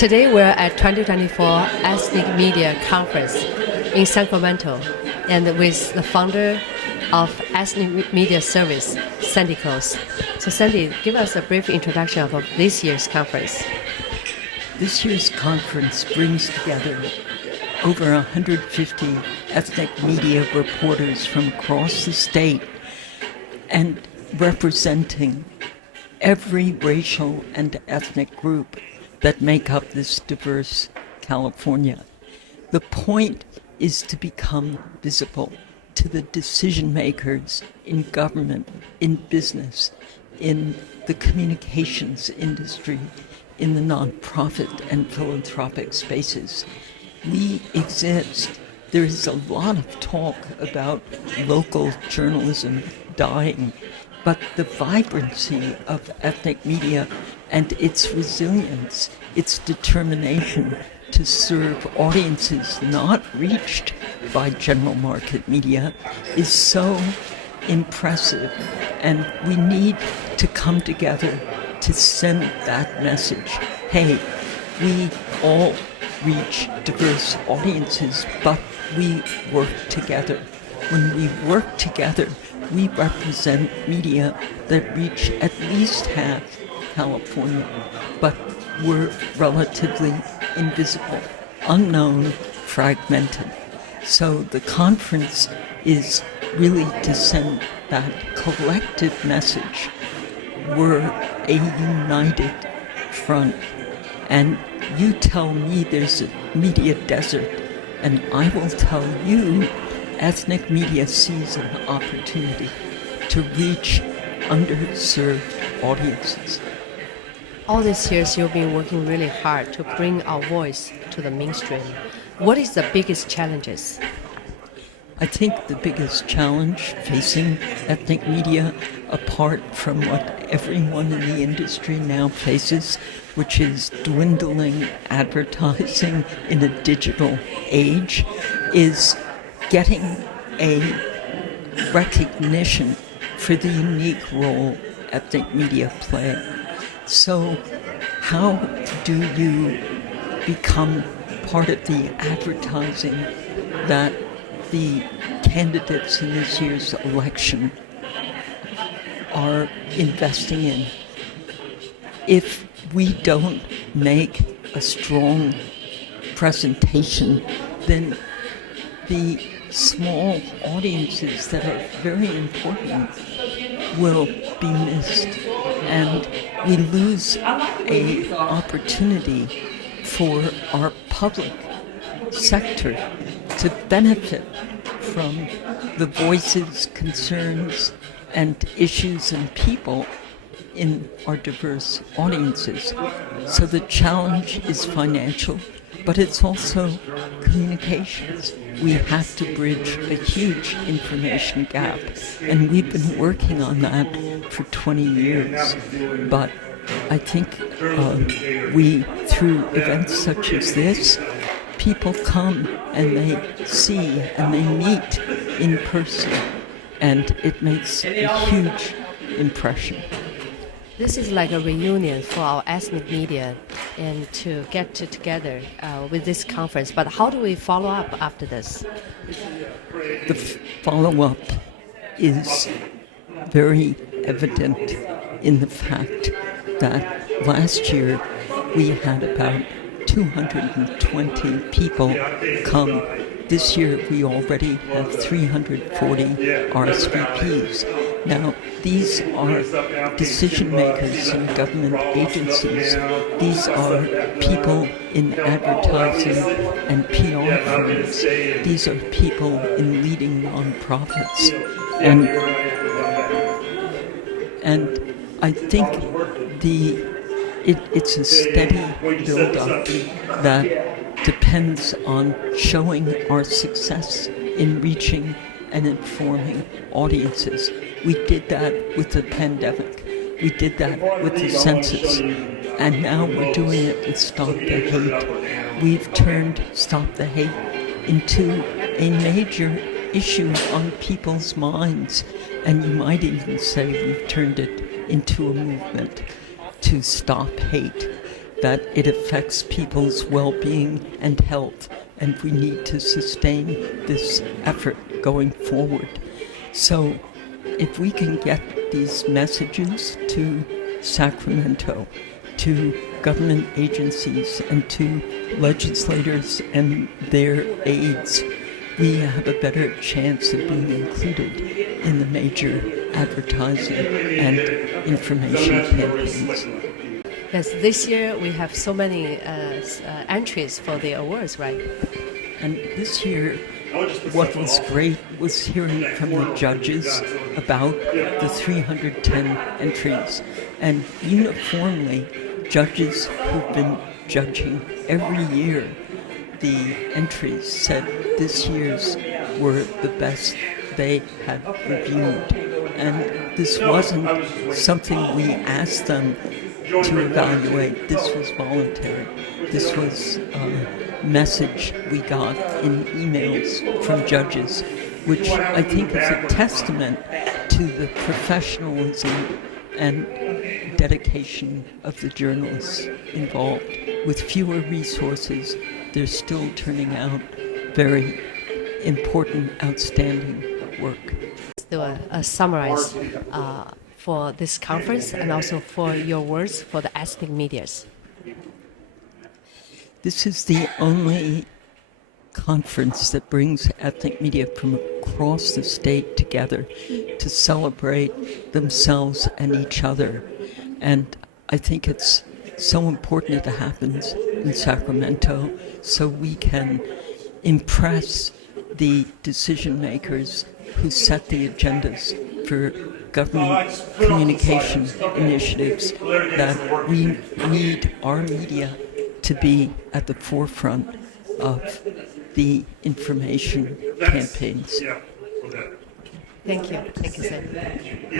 Today we're at 2024 Ethnic Media Conference in Sacramento, and with the founder of Ethnic Media Service, Sandy Close. So Sandy, give us a brief introduction of this year's conference. This year's conference brings together over 150 ethnic media reporters from across the state and representing every racial and ethnic group that make up this diverse California. The point is to become visible to the decision makers in government, in business, in the communications industry, in the nonprofit and philanthropic spaces. We exist. There is a lot of talk about local journalism dying, but the vibrancy of ethnic media and its resilience, its determination to serve audiences not reached by general market media is so impressive. And we need to come together to send that message. Hey, we all reach diverse audiences, but we work together. When we work together, we represent media that reach at least half California, but we're relatively invisible, unknown, fragmented. So the conference is really to send that collective message. We're a united front. And you tell me there's a media desert, and I will tell you ethnic media sees an opportunity to reach underserved audiences. All these years you've been working really hard to bring our voice to the mainstream. What is the biggest challenges? I think the biggest challenge facing ethnic media, apart from what everyone in the industry now faces, which is dwindling advertising in a digital age, is getting a recognition for the unique role ethnic media play. So how do you become part of the advertising that the candidates in this year's election are investing in? If we don't make a strong presentation, then the small audiences that are very important will be missed, and we lose an opportunity for our public sector to benefit from the voices, concerns, and issues and people in our diverse audiences. So the challenge is financial, but it's also communications. We have to bridge a huge information gap, and we've been working on that for 20 years. But I think we, through events such as this, people come and they see and they meet in person, and it makes a huge impression. This is like a reunion for our ethnic media and to get together with this conference. But how do we follow up after this? The follow-up is very evident in the fact that last year we had about 220 people come. This year we already have 340 RSVPs. Now, these are decision makers in government agencies. These are people in advertising and PR firms. These are people in leading nonprofits. And I think it's a steady build-up that depends on showing our success in reaching and informing audiences. We did that with the pandemic. We did that with the census. And now we're doing it with Stop the Hate. We've turned Stop the Hate into a major issue on people's minds. And you might even say we've turned it into a movement to stop hate. that it affects people's well-being and health, and we need to sustain this effort going forward. So if we can get these messages to Sacramento, to government agencies, and to legislators and their aides, we have a better chance of being included in the major advertising and information campaigns. Yes, this year we have so many entries for the awards, right? And this year, what was great was hearing from the judges about the 310 entries. And uniformly, judges who've been judging every year the entries said this year's were the best they had reviewed. And this wasn't something we asked them to evaluate. This was voluntary. This was a message we got in emails from judges, which I think is a testament to the professionalism and dedication of the journalists involved. With fewer resources, they're still turning out very important, outstanding work. Do a summarize for this conference and also for your words for the ethnic medias. This is the only conference that brings ethnic media from across the state together to celebrate themselves and each other. And I think it's so important that it happens in Sacramento so we can impress the decision makers who set the agendas for government communication initiatives that we need our media to be at the forefront of the information campaigns. Thank you. Thank you, sir.